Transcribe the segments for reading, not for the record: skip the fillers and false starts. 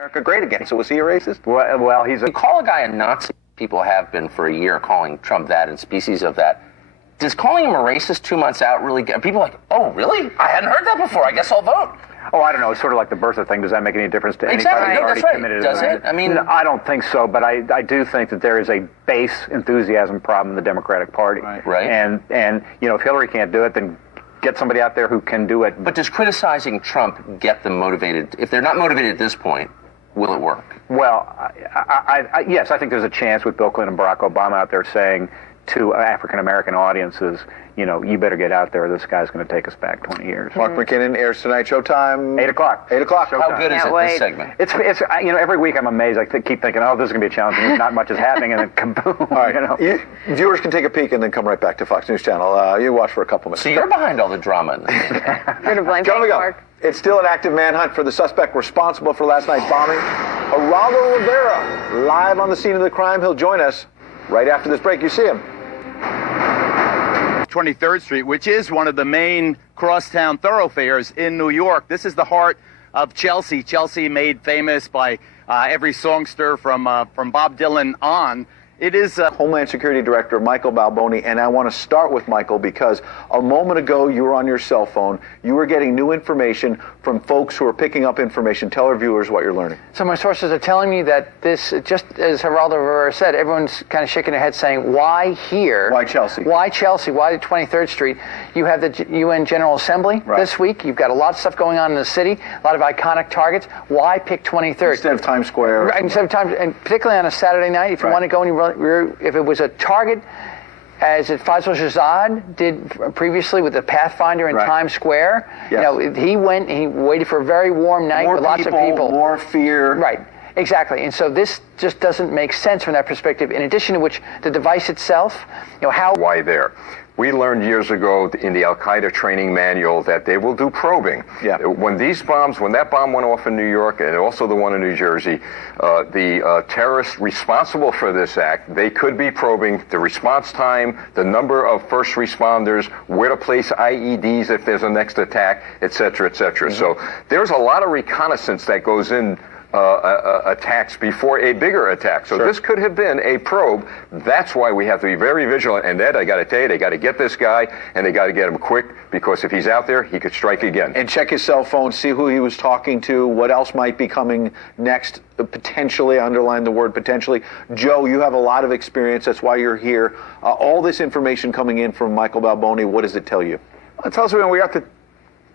America great again. So was he a racist? Well, he's a... You call a guy a Nazi, people have been for a year calling Trump that and species of that. Does calling him a racist 2 months out really get people like, oh, really? I hadn't heard that before. I guess I'll vote. Oh, I don't know. It's sort of like the birther thing. Does that make any difference to anybody Exactly. who's No, already that's right. committed? Does it? I mean, no, I don't think so, but I do think that there is a base enthusiasm problem in the Democratic Party. Right. And if Hillary can't do it, then get somebody out there who can do it. But does criticizing Trump get them motivated? If they're not motivated at this point, will it work? Well, yes, I think there's a chance with Bill Clinton and Barack Obama out there saying to African-American audiences, you better get out there. This guy's going to take us back 20 years. Mark McKinnon airs tonight, Showtime. 8 o'clock. 8 o'clock. How good is it, this segment? It's every week I'm amazed. I keep thinking, oh, this is going to be a challenge. And not much is happening, and then kaboom. All right. Viewers can take a peek and then come right back to Fox News Channel. You watch for a couple minutes. So you're behind all the drama in this. You're to blame. Coming up, it's still an active manhunt for the suspect responsible for last night's bombing. Geraldo Rivera, live on the scene of the crime. He'll join us right after this break. You see him. 23rd Street, which is one of the main crosstown thoroughfares in New York. This is the heart of Chelsea. Chelsea made famous by every songster from Bob Dylan on. It is Homeland Security Director Michael Balboni, and I want to start with Michael because a moment ago you were on your cell phone. You were getting new information from folks who are picking up information. Tell our viewers what you're learning. So my sources are telling me that this, just as Geraldo Rivera said, everyone's kind of shaking their head saying, why here? Why Chelsea? Why Chelsea? Why 23rd Street? You have the UN General Assembly this week. You've got a lot of stuff going on in the city, a lot of iconic targets. Why pick 23rd? Instead of Times Square. Right, instead of Times, and particularly on a Saturday night, if you want to go and if it was a target, as Faisal Shahzad did previously with the Pathfinder in Times Square. Yes. He waited for a very warm night with lots of people. More fear. Right, exactly. And so this just doesn't make sense from that perspective, in addition to which the device itself, how... Why there? We learned years ago in the Al-Qaeda training manual that they will do probing. Yeah. When that bomb went off in New York and also the one in New Jersey, the terrorists responsible for this act, they could be probing the response time, the number of first responders, where to place IEDs if there's a next attack, et cetera, et cetera. So there's a lot of reconnaissance that goes in attacks before a bigger attack. So this could have been a probe. That's why we have to be very vigilant. And Ed, I got to tell you, they got to get this guy, and they got to get him quick, because if he's out there, he could strike again. And check his cell phone, see who he was talking to, what else might be coming next, potentially, underline the word potentially. Joe, you have a lot of experience. That's why you're here. All this information coming in from Michael Balboni, what does it tell you? It tells me we have to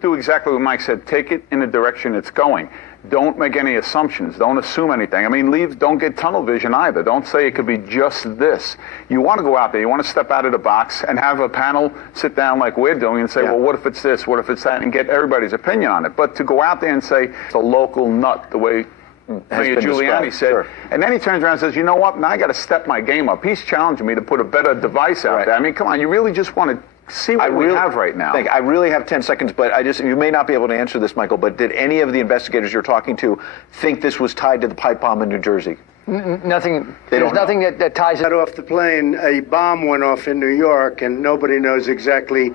do exactly what Mike said. Take it in the direction it's going. Don't make any assumptions. Don't assume anything. I mean, don't get tunnel vision either. Don't say it could be just this. You want to go out there. You want to step out of the box and have a panel sit down like we're doing and say, well, what if it's this? What if it's that? And get everybody's opinion on it. But to go out there and say it's a local nut, the way Mayor Giuliani said, and then he turns around and says, you know what? Now I got to step my game up. He's challenging me to put a better device out there. I mean, come on. You really just want to see what we have right now. I really have 10 seconds, but you may not be able to answer this, Michael, but did any of the investigators you're talking to think this was tied to the pipe bomb in New Jersey? Nothing. There's nothing that ties it. Got off the plane, a bomb went off in New York, and nobody knows exactly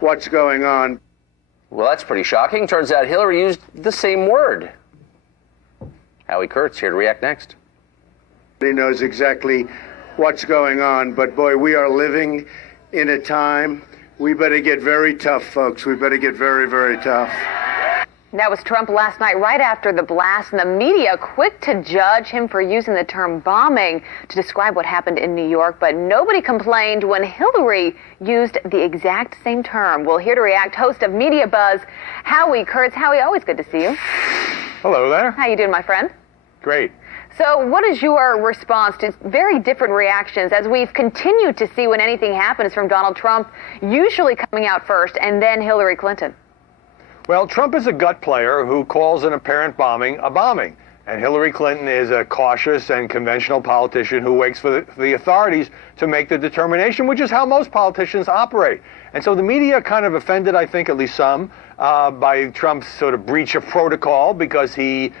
what's going on. Well, that's pretty shocking. Turns out Hillary used the same word. Howie Kurtz here to react next. Nobody knows exactly what's going on, but boy, we are living in a time. We better get very tough, folks. We better get very, very tough. That was Trump last night, right after the blast, and the media quick to judge him for using the term bombing to describe what happened in New York, but nobody complained when Hillary used the exact same term. Well, here to react, host of Media Buzz, Howie Kurtz. Howie, always good to see you. Hello there. How you doing, my friend? Great. So what is your response to very different reactions as we've continued to see when anything happens from Donald Trump, usually coming out first, and then Hillary Clinton? Well, Trump is a gut player who calls an apparent bombing a bombing. And Hillary Clinton is a cautious and conventional politician who waits for the authorities to make the determination, which is how most politicians operate. And so the media kind of offended, I think, at least some, by Trump's sort of breach of protocol, because he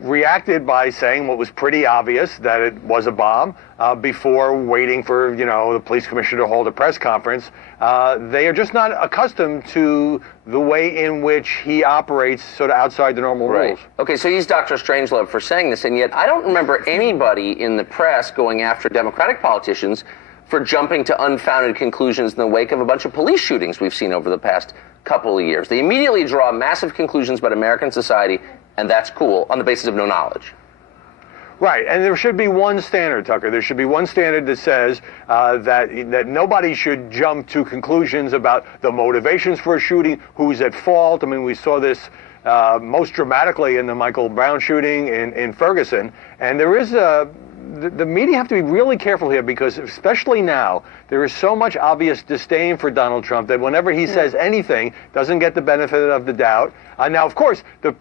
reacted by saying what was pretty obvious, that it was a bomb, before waiting for, the police commissioner to hold a press conference. They are just not accustomed to the way in which he operates sort of outside the normal rules. Okay, so he's Dr. Strangelove for saying this, and yet I don't remember anybody in the press going after Democratic politicians for jumping to unfounded conclusions in the wake of a bunch of police shootings we've seen over the past couple of years. They immediately draw massive conclusions about American society, and that's cool, on the basis of no knowledge. Right, and there should be one standard, Tucker. There should be one standard that says that nobody should jump to conclusions about the motivations for a shooting, who's at fault. I mean, we saw this most dramatically in the Michael Brown shooting in Ferguson, and there is the media have to be really careful here, because especially now, there is so much obvious disdain for Donald Trump that whenever he says anything, doesn't get the benefit of the doubt. Now, of course, the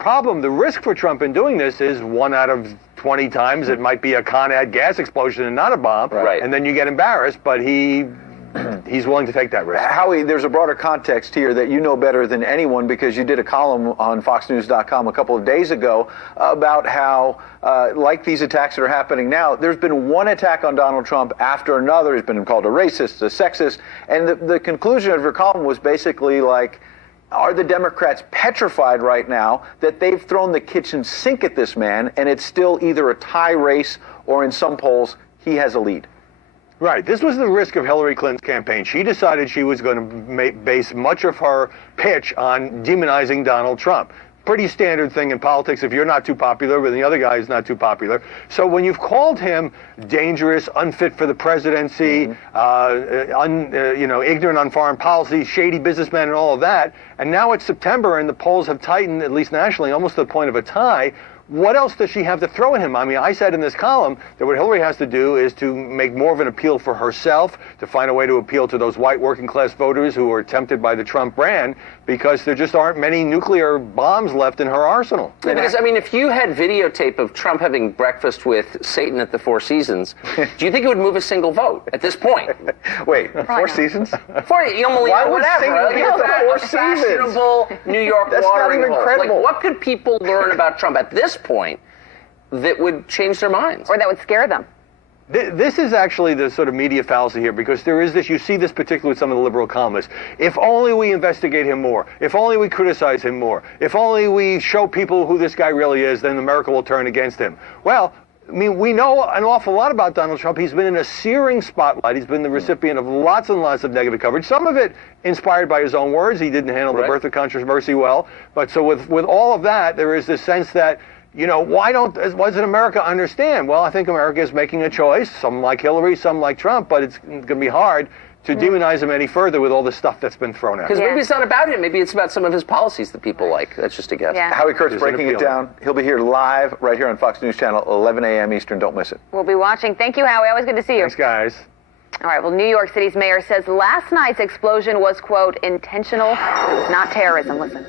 risk for Trump in doing this is 1 out of 20 times it might be a Con Ed gas explosion and not a bomb, and then you get embarrassed, but he's willing to take that risk. Howie, there's a broader context here that you know better than anyone, because you did a column on FoxNews.com a couple of days ago about how, like these attacks that are happening now, there's been one attack on Donald Trump after another. He's been called a racist, a sexist, and the conclusion of your column was basically like, are the Democrats petrified right now that they've thrown the kitchen sink at this man, and it's still either a tie race or in some polls he has a lead? Right. This was the risk of Hillary Clinton's campaign. She decided she was going to base much of her pitch on demonizing Donald Trump. Pretty standard thing in politics if you're not too popular, but the other guy is not too popular. So when you've called him dangerous, unfit for the presidency, ignorant on foreign policy, shady businessman, and all of that, and now it's September and the polls have tightened, at least nationally, almost to the point of a tie, what else does she have to throw at him? I mean, I said in this column that what Hillary has to do is to make more of an appeal for herself, to find a way to appeal to those white working class voters who are tempted by the Trump brand, because there just aren't many nuclear bombs left in her arsenal. Yeah, because, I mean, if you had videotape of Trump having breakfast with Satan at the Four Seasons, do you think it would move a single vote at this point? Wait, Four Seasons? Why would the Four Seasons? Fashionable New York watering hole. Like, what could people learn about Trump at this point that would change their minds? Or that would scare them? This is actually the sort of media fallacy here, because there is this, you see this particularly with some of the liberal columnists. If only we investigate him more, if only we criticize him more, if only we show people who this guy really is, then America will turn against him. Well, I mean, we know an awful lot about Donald Trump. He's been in a searing spotlight. He's been the recipient of lots and lots of negative coverage, some of it inspired by his own words. He didn't handle the birther controversy well. But so with all of that, there is this sense that, why doesn't America understand? Well, I think America is making a choice. Some like Hillary, some like Trump, but it's going to be hard to demonize him any further with all the stuff that's been thrown at him. Because maybe it's not about him. Maybe it's about some of his policies that people like. That's just a guess. Yeah. Howie Kurtz breaking it down. He'll be here live right here on Fox News Channel, 11 a.m. Eastern. Don't miss it. We'll be watching. Thank you, Howie. Always good to see you. Thanks, guys. All right, well, New York City's mayor says last night's explosion was, quote, intentional. It was not terrorism. Listen.